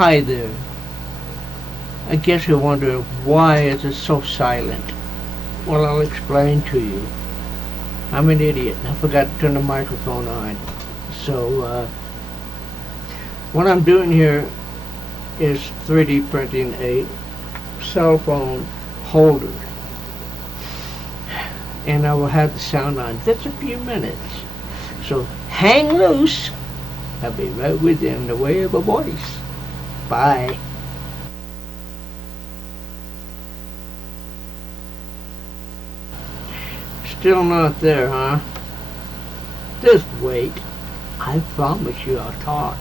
Hi there. I guess you're wondering why is it so silent? Well, I'll explain to you. I'm an idiot. I forgot to turn the microphone on. So, what I'm doing here is 3D printing a cell phone holder. And I will have the sound on just a few minutes. So, hang loose. I'll be right with you in the way of a voice. Bye. Still not there, huh? Just wait. I promise you I'll talk.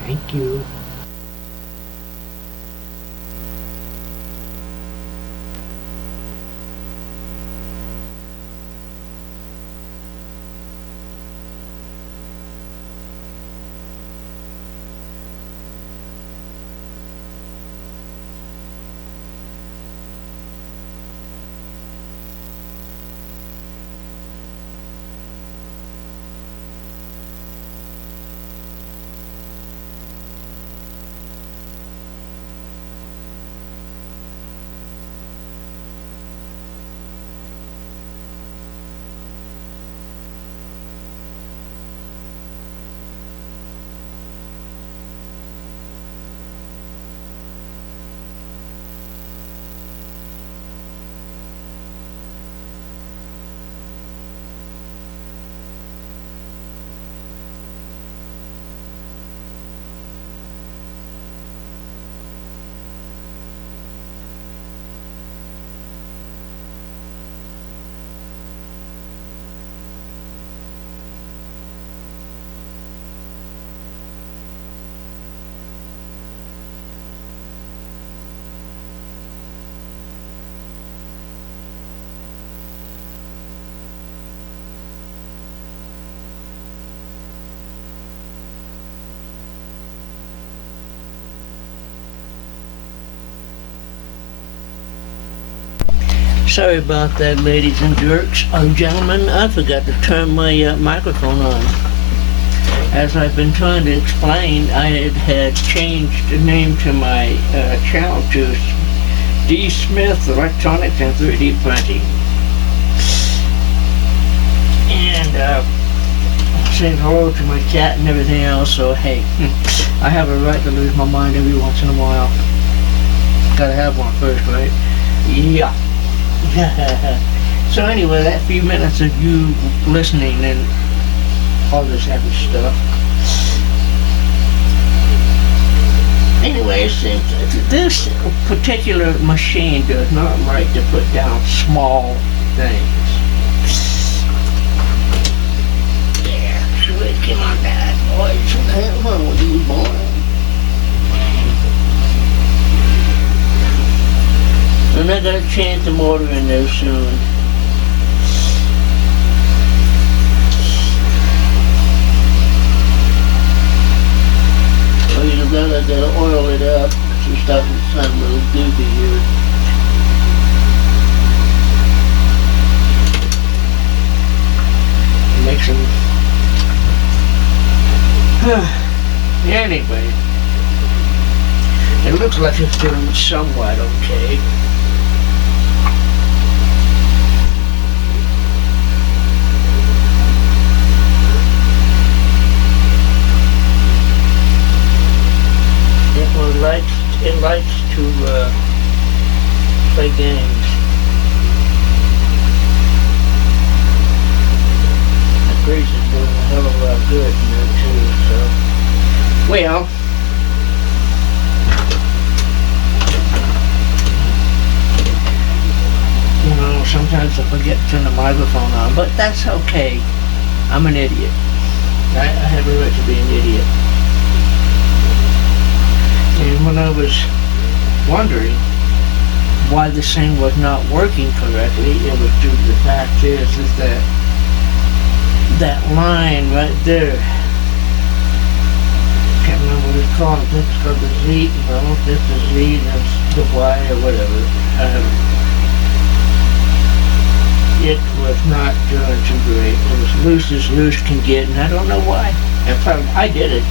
Thank you. Sorry about that, ladies and jerks. Gentlemen, I forgot to turn my microphone on. As I've been trying to explain, I had changed the name to my channel to d.smith Electronics and 3D Printing. And saying hello to my cat and everything else, so hey, I have a right to lose my mind every once in a while. Gotta have one first, right? Yeah. So anyway, that few minutes of you listening and all this heavy stuff. Anyway, since this particular machine does not like to put down small things. There, switching on that, boys. What the hell wrong with you, boy? And I gotta change the motor in there soon. Oh, you know, I gotta oil it up. She's starting to sound a little goofy here. Make some. Anyway, it looks like it's doing somewhat okay. It likes to play games. That grease is doing a hell of a lot of good in there too, so. Well, you know, sometimes I forget to turn the microphone on, but that's okay. I'm an idiot. I have a right to be an idiot. And when I was wondering why this thing was not working correctly, it was due to the fact is that that line right there, can't remember what it's called. This is called the Z, no, this is the Z and that's the Y or whatever. It was not doing too great. It was loose as loose can get, and I don't know why. In fact, I did it.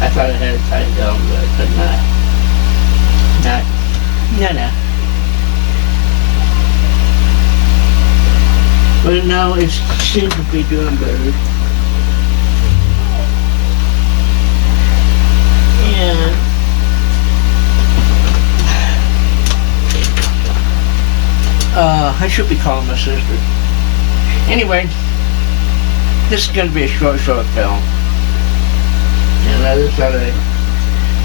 I thought I had it tightened down good, but not. No. But now it seems to be doing better. Yeah. I should be calling my sister. Anyway, this is going to be a short film. And I just thought I'd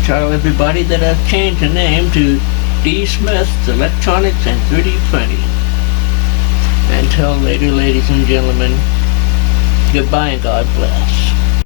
tell everybody that I've changed the name to D.Smith Electronics and 3D Printing. Until later, ladies and gentlemen, goodbye and God bless.